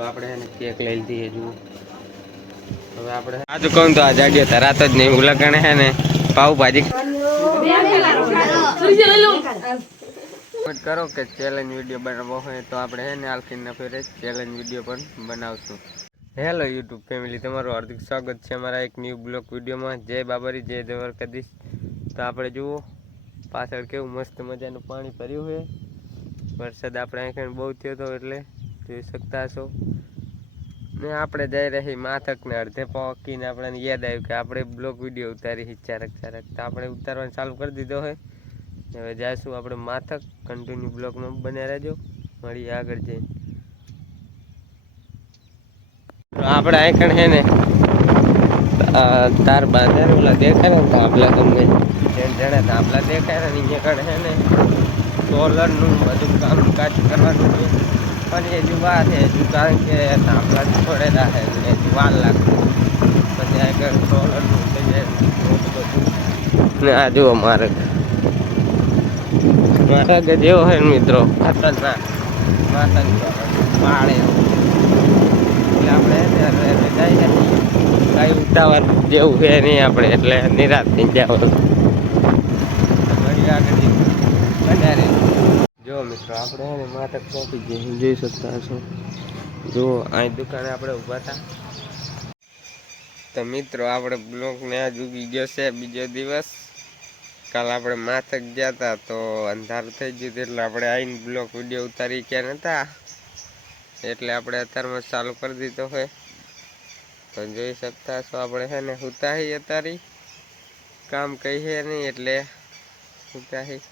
મિત્રો આપણે એને કેક લઈ લીધી જુઓ હવે આપણે આજુ કહું તો આ જાડીએ ધરાતો જ નહીં. ઉલગણે હે ને. પાઉભાજી. કરો કે ચેલેન્જ વીડિયો બનાવવો હોય તો આપણે હે ને આલખીના ફેરે ચેલેન્જ વીડિયો પણ બનાવશું. હેલો યુટ્યુબ ફેમિલી તમારું હાર્દિક સ્વાગત છે અમારા એક ન્યૂ બ્લોગ વિડીયોમાં. જય બાબરી, જય દ્વારકાધીશ. તો આપણે જુઓ, પાછળ કેવું મસ્ત મજાનું પાણી ભર્યું છે. વરસાદ આપણે અહીં બહુ થયો હતો એટલે જોઈ શકતા છો? ને આપણે જઈ રહી માથકને અડધે પહોંચીને આપણને યાદ આવ્યું કે આપણે બ્લોક વીડિયો ઉતારી ચારક ચારક. તો આપણે ઉતારવાનું ચાલુ કરી દીધો હોય હવે જઈશું આપણે માથક. કન્ટિન્યુ બ્લોકમાં બન્યા રહેજો. મળીએ આગળ જઈને. આપણે અહીં છે ને તાર બાંધે ઓલા દેખાય ને તાપલા તમને. જાણે તાપલા દેખાય ને અહીંયા કણ છે ને, સોલરનું બધું કામકાજ કરવાનું છે. પણ એ હજુ વાર છે કારણ કે જ છોડેલા છે એટલે હજુ વાર લાગશે પછી આગળ સોલરનું થઈ જાય ને આ જુઓ માર્ગ માર્ગ જેવો હોય ને મિત્રો, ખતરનાક. માતા એટલે આપણે જઈએ કઈ ઉતાવળ જેવું છે નહીં આપણે, એટલે નિરાશ થઈ જવાનું. બન્યા મિત્રો, આપણે એને માથક પહોંચી જઈએ જોઈ શકતા હશો. જો અહીં દુકાને આપણે ઊભા હતા. તો મિત્રો, આપણે બ્લોકને આજ ઉગી ગયો છે બીજો દિવસ. કાલ આપણે માથક ગયા હતા તો અંધારું થઈ ગયું એટલે આપણે આવીને બ્લોક વીડિયો ઉતારી ક્યાં નતા. એટલે આપણે અત્યારમાં ચાલુ કરી દીધો હોય તો જોઈ શકતા છો આપણે છે ને હુતાહી અતારી કામ છે નહીં એટલે હુતાહી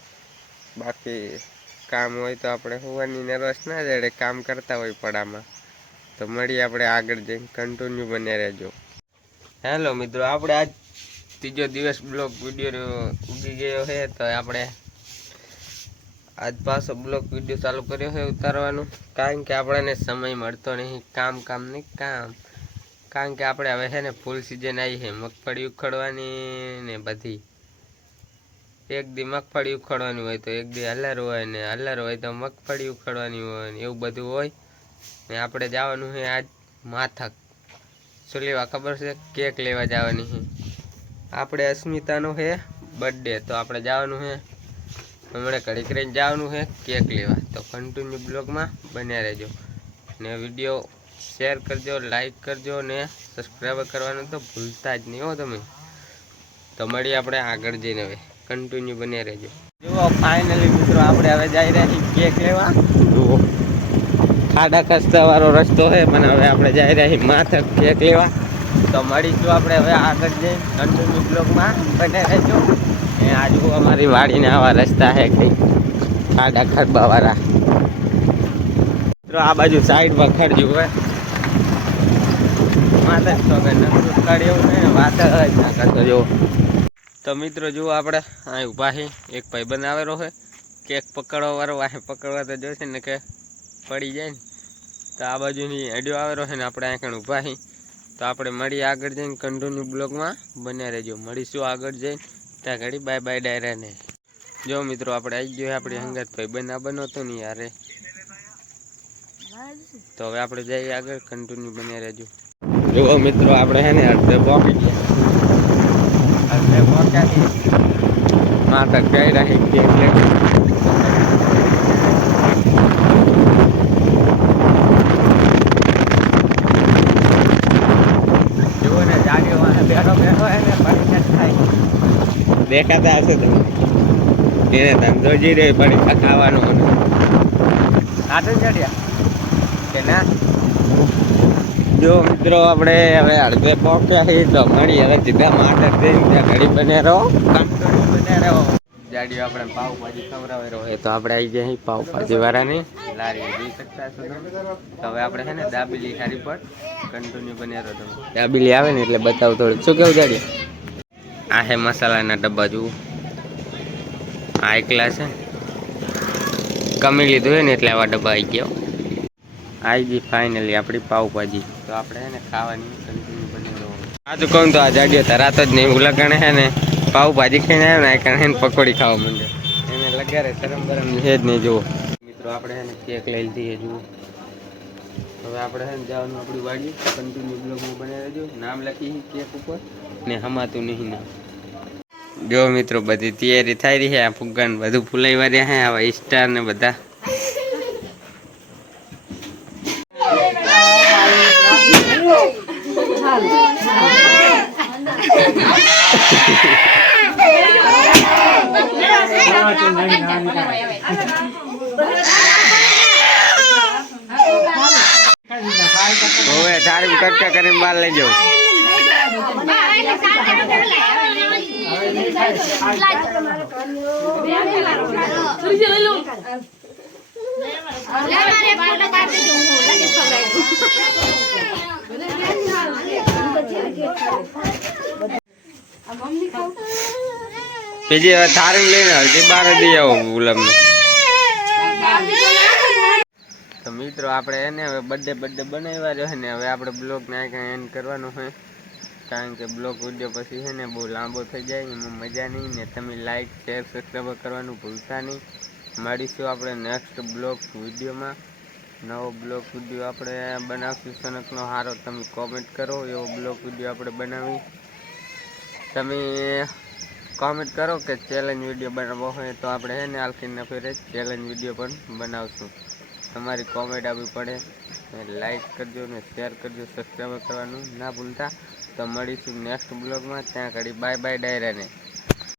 બાકી કામ હોય તો આપણે હોવાની રસ ના જડે કામ કરતા હોય પડામાં. તો મળીએ આપણે આગળ જઈને કન્ટિન્યુ બને રહેજો. હેલો મિત્રો, આપણે આજ ત્રીજો દિવસ બ્લોક વીડિયો ઉગી ગયો છે, તો આપણે આજ પાછો બ્લોક વીડિયો ચાલુ કર્યો છે ઉતારવાનું. કારણ કે આપણને સમય મળતો નહીં, કામ કામ નહીં, કામ. કારણ કે આપણે હવે છે ને ફૂલ સિઝન આવી છે, મગફળી ઉખડવાની ને બધી. એક દી મગફળી ઉખાડવાની હોય તો એક દી હલર હોય ને હલર હોય તો મગફળી ઉખાડવાની હોય ને એવું બધું હોય. ને આપણે જવાનું છે આજ માથક. શું લેવા ખબર છે? કેક લેવા જવાની છે. આપણે અસ્મિતાનો છે બર્થડે તો આપણે જવાનું છે. હમણાં ઘડી કરીને જવાનું છે કેક લેવા. તો કન્ટિન્યુ બ્લોગમાં બન્યા રહેજો. ને વીડિયો શેર કરજો લાઈક કરજો ને સબસ્ક્રાઈબ કરવાનું તો ભૂલતા જ નહીં હો તમે. તો મળીએ આપણે આગળ જઈને હવે. કન્ટિન્યુ બન્યા રહેજો. જુઓ ફાઇનલી મિત્રો આપણે હવે જઈ રહ્યા છીએ કેક લેવા. જુઓ. ખાડા ખસ્તા વાળો રસ્તો છે પણ હવે આપણે જઈ રહ્યા છીએ માથક કેક લેવા. તો મળીશું આપણે હવે આગળ જઈ કન્ટિન્યુ બ્લોગમાં બને રહેજો. એ આજુ અમારી વાડીને આવા રસ્તા છે કંઈ ખાડા ખડબા વાળા. મિત્રો આ બાજુ સાઈડમાં ખરજુ હોય. માથક તો કે નકરું ખડ એવું નહીં વાત જ ના કરતો જુઓ. તો મિત્રો જુઓ આપણે અહીં ઊભા છીએ એક ભાઈ આવેલો છે કેક પકડવા વાળો અહીં પકડવા તો જોશે ને કે પડી જાય ને. તો આ બાજુની એડિયો આવેલો છે ને આપણે અહીં ઊભા છીએ તો આપણે મળીએ આગળ જઈને કન્ટિન્યુ બ્લોગમાં બન્યા રહેજો. મળીશું આગળ જઈને. ત્યાં ઘડી બાય બાય ડાયરાને જો મિત્રો આપણે આવી ગયો આપણી હંગાત ભાઈ બના બનો હતો ને યારે. તો હવે આપણે જઈએ આગળ કન્ટિન્યુ બન્યા રહેજો. જુઓ મિત્રો આપણે છે ને અડધે પહોંચી ગયા અડધે પહોંચ્યા માતા રહી કે જુઓ ને જાડીઓમાં બેઠો બેઠો એને પરીક્ષા થાય દેખાતા હશે તમે. એને ધંધો જી રહ્યો ખાવાનું ખાવાનો આટલું ચડ્યા? કે ના? જો મિત્રો, આપણે હવે અડધે પહોંચ્યા છીએ. તો મળી હવે સીધા માટે જઈને ત્યાં ઘડી બને રહો કંટ્રોલ બને રહો. જાડીઓ આપણે પાવભાજી ખવડાવેલો એ તો આપણે આવી જાય પાવભાજી વાળાની. લારી જોઈ શકતા છો તો હવે આપણે છે ને દાબેલી ખારી પર કન્ટિન્યુ બને રહો તમે. દાબેલી આવે ને એટલે બતાવો થોડું. શું કેવું જાડી? આ હે મસાલાના ડબ્બા, જુઓ. આ એકલા છે. કમી લીધું હોય ને એટલે આવા ડબ્બા આવી ગયા. આવી ગઈ ફાઇનલી આપણી પાવભાજી તો આપણે છે ને ખાવાની કન્ટિન્યુ બની રહો આજુ કહું તો આ જાડીઓ તરાત જ નહીં. ઉલા કણે હે ને પાવભાજી ખાઈને આવ્યો ને આ એને પકોડી ખાવા માંડે એને લગારે ગરમ ગરમ છે જ નહીં જુઓ. મિત્રો આપણે હે ને કેક લઈ લીધી જુઓ. હવે આપણે હે ને જવાનું આપણી વાડી. કન્ટિન્યુ બ્લોગમાં બનાવી રહેજો. નામ લખી કેક ઉપર. ને હમાતું નહીં નામ. જો મિત્રો બધી તૈયારી થઈ રહી છે. આ ફુગ્ગા બધું ફૂલાઈ વાર્યા છે આવા સ્ટાર ને બધા. હવે તારી કટકા કરીને બહાર લઈ જાઉં બીજી હવે થાળી લઈને હજી બાર દઈ આવો ગુલામને તો મિત્રો આપણે એને હવે બર્થડે બર્થડે બનાવ્યા રહ્યો ને, હવે આપણે બ્લોગને આ કાંઈ એન્ડ કરવાનો છે. કારણ કે બ્લોગ વીડિયો પછી છે ને બહુ લાંબો થઈ જાય એમાં મજા નહીં ને, તમે લાઈક શેર સબસ્ક્રાઈબ કરવાનું ભૂલતા નહીં. મળીશું આપણે નેક્સ્ટ બ્લોગ વિડીયોમાં. નવો બ્લોગ વીડિયો આપણે બનાવશું સનકનો હારો. તમે કોમેન્ટ કરો, એવો બ્લોગ વીડિયો આપણે બનાવી. તમે કોમેન્ટ કરો કે ચેલેન્જ વીડિયો બનાવવો હોય તો આપણે છે ને આલકીના ફેરે ચેલેન્જ વીડિયો પણ બનાવશું. તમારી કોમેન્ટ આપવી પડે લાઈક કરજો ને શેર કરજો સબસ્ક્રાઈબ કરવાનું ના ભૂલતા. તો મળીશું નેક્સ્ટ બ્લોગમાં ત્યાં ઘડી બાય બાય ડાયરાને.